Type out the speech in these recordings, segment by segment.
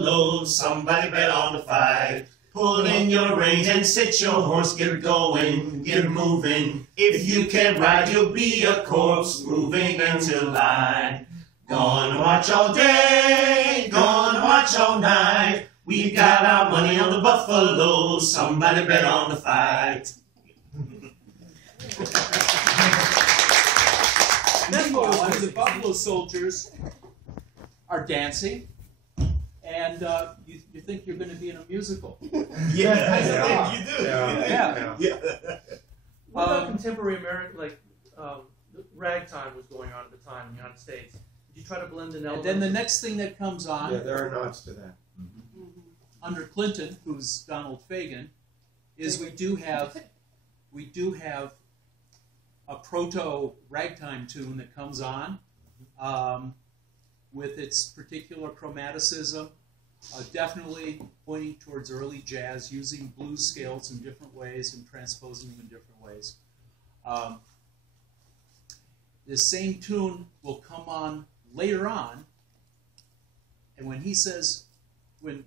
buffalo, somebody bet on the fight. Pull in your reins and sit your horse, get going, get moving. If you can't ride, you'll be a corpse moving into line. Gonna watch all day, gonna watch all night. We got our money on the buffalo, somebody bet on the fight. Meanwhile, the buffalo soldiers are dancing, and you think you're going to be in a musical. Yeah, you do. Yeah. What about contemporary American, like ragtime was going on at the time in the United States? Did you try to blend in elements? And then the next thing that comes on, Yeah, there are nods to that. under Clinton, who's Donald Fagen, is we do have a proto ragtime tune that comes on with its particular chromaticism, definitely pointing towards early jazz, using blues scales in different ways and transposing them in different ways. This same tune will come on later on, and when he says, when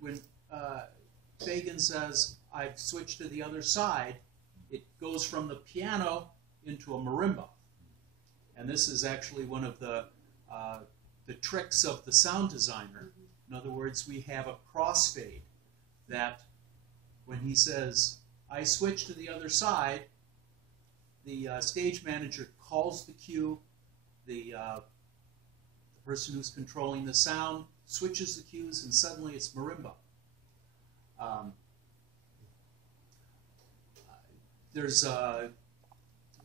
Fagen says, "I've switched to the other side," it goes from the piano into a marimba. And this is actually one of the tricks of the sound designer. In other words, we have a crossfade that when he says, "I switch to the other side," the stage manager calls the cue, the person who's controlling the sound switches the cues, and suddenly it's marimba. There's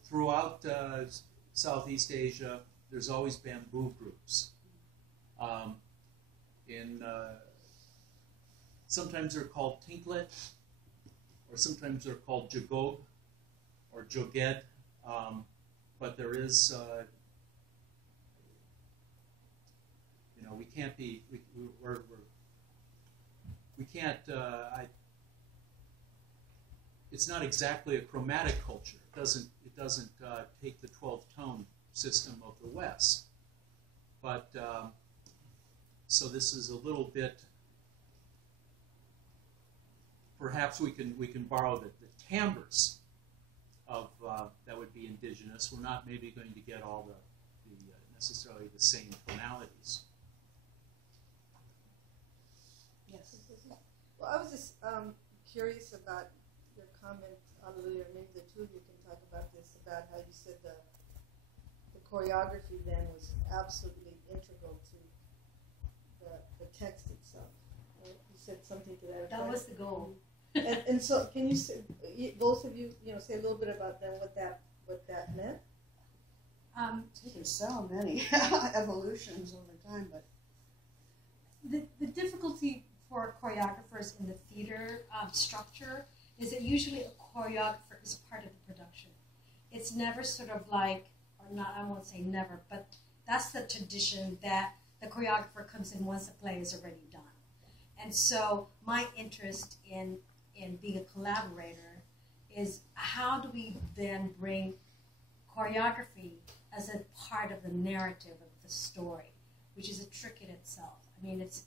throughout Southeast Asia, there's always bamboo groups. Sometimes they're called tinklet, or sometimes they're called jagog or joged, but there is, we can't be, we can't, it's not exactly a chromatic culture. It doesn't take the 12-tone system of the West. But so this is a little bit. Perhaps we can borrow the timbres of that would be indigenous. We're not maybe going to get all the necessarily the same tonalities. Yes. Well, I was just curious about your comment, Hallelujah, maybe the two of you can talk about this, about how you said the choreography then was absolutely integral to the text itself. Right? You said something to that effect. That was the goal. And so, can you say, both of you, say a little bit about then what that meant? There's so many evolutions over time, but the difficulty for choreographers in the theater structure is that usually a choreographer is part of the production. It's never sort of like, or not, I won't say never, but that's the tradition that the choreographer comes in once the play is already done. And so my interest in being a collaborator is how do we then bring choreography as a part of the narrative of the story, which is a trick in itself. I mean, it's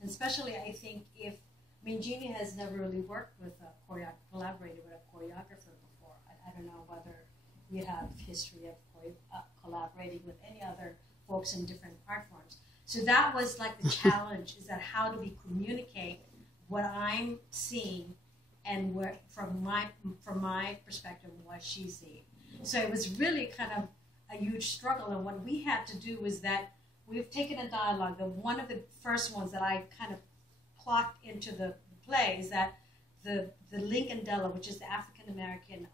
and especially I think Jeannie has never really worked with collaborated with a choreographer before. I don't know whether you have history of collaborating with any other folks in different art forms. So that was like the challenge, is that how do we communicate what I'm seeing and where, from my perspective, what she's seeing. So it was really kind of a huge struggle, and what we had to do was that we've taken a dialogue. One of the first ones that I kind of clocked into the play is that the Lincoln Della, which is the African American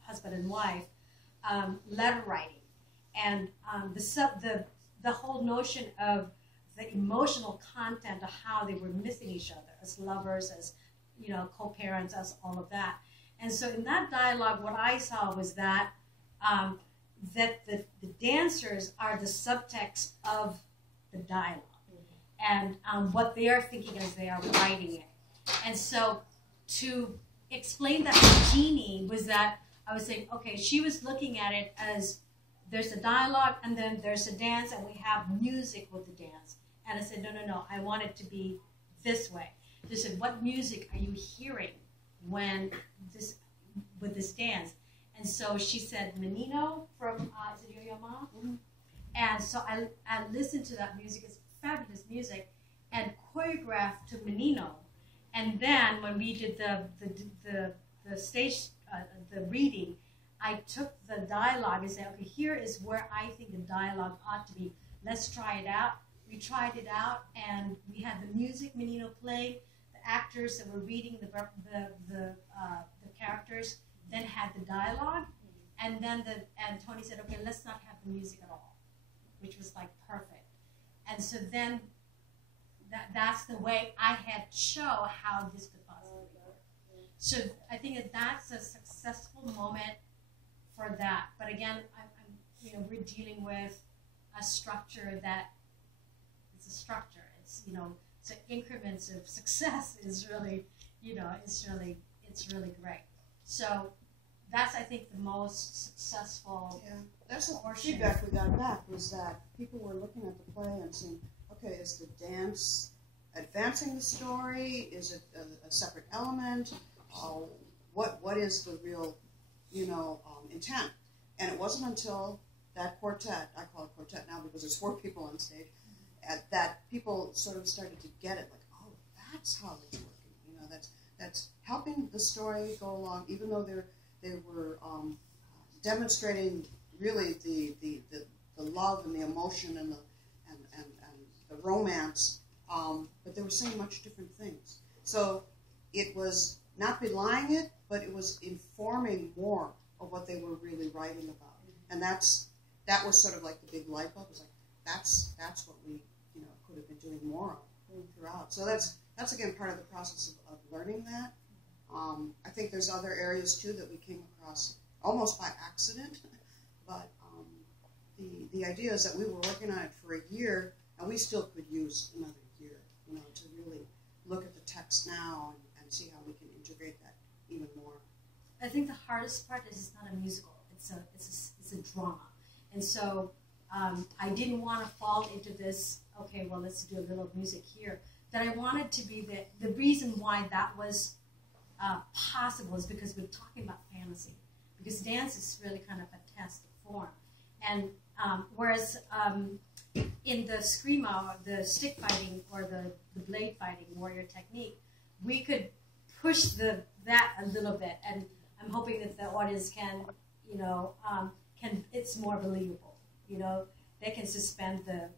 husband and wife, letter writing, and the whole notion of the emotional content of how they were missing each other as lovers, as co-parents, as all of that. And so in that dialogue, what I saw was that that the dancers are the subtext of the dialogue, and what they are thinking as they are writing it. And so to explain that to Jeannie was that I was saying, okay, she was looking at it as there's a dialogue and then there's a dance, and we have music with the dance. And I said, no, I want it to be this way. They said, what music are you hearing when with this dance? And so she said, Menino from, is it Yo-Yo Ma? Mhm. And so I listened to that music. It's fabulous music, and choreographed to Menino. And then when we did the stage, the reading, I took the dialogue and said, okay, here is where I think the dialogue ought to be. Let's try it out. We tried it out, and we had the music, Menino playing, the actors that were reading the characters, then had the dialogue, and then Tony said, okay, let's not have the music at all, which was like perfect. And so then that's the way I had show how this could possibly work. So I think that's a successful moment for that. But again, we're dealing with a structure that it's a structure. It's so increments of success is really it's really great. So that's I think the most successful. Yeah, that's the portion. feedback we got back was that people were looking at the play and saying, okay, is the dance advancing the story? Is it a separate element? What is the real, intent? And it wasn't until that quartet, I call it quartet now because there's 4 people on stage, that people sort of started to get it, like, oh, that's how it's working. That's helping the story go along, even though they were demonstrating really the love and the emotion and the romance, but they were saying much different things. So it was not belying it, but it was informing more of what they were really writing about. And that was sort of like the big light bulb. It was like, that's what we could have been doing more of throughout. So that's again part of the process of learning that. I think there's other areas too that we came across almost by accident, but the idea is that we were working on it for a year, and we still could use another year, to really look at the text now and see how we can integrate that even more. I think the hardest part is it's not a musical. It's a drama, and so I didn't want to fall into this. Okay, well, let's do a little music here. That I wanted to be the reason why that was possible is because we're talking about fantasy. Because dance is really kind of a fantastic form, and whereas in the Screamo, the stick fighting or the blade fighting warrior technique, we could push that a little bit, and I'm hoping that the audience can it's more believable. They can suspend the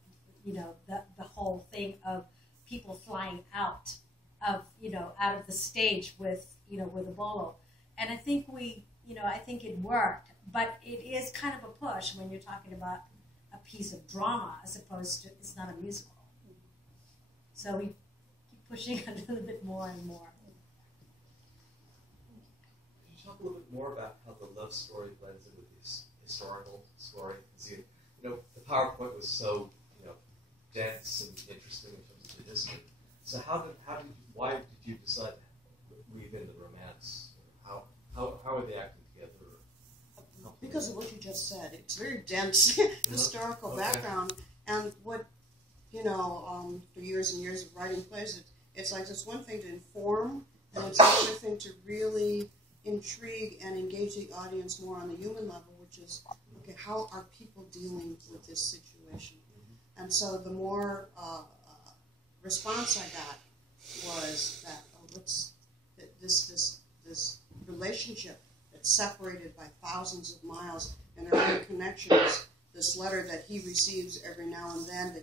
whole thing of people flying out of the stage with a bolo, and I think I think it worked, but it is kind of a push when you're talking about a piece of drama as opposed to it's not a musical. So we keep pushing a little bit more and more. Could you talk a little bit more about how the love story blends in with this historical story? The PowerPoint was so dense and interesting in terms of the history. So why did you decide to weave in the romance? How are they acting together? Because of what you just said, it's very dense historical background, and what for years and years of writing plays, it's like it's one thing to inform, and it's another thing to really intrigue and engage the audience more on the human level, which is okay, how are people dealing with this situation? And so the more response I got was that this relationship that's separated by thousands of miles and their own connections. This letter that he receives every now and then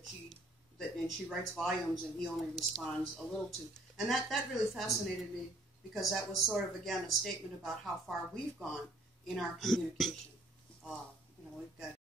and she writes volumes and he only responds a little to, and that really fascinated me because that was sort of again a statement about how far we've gone in our communication. We've got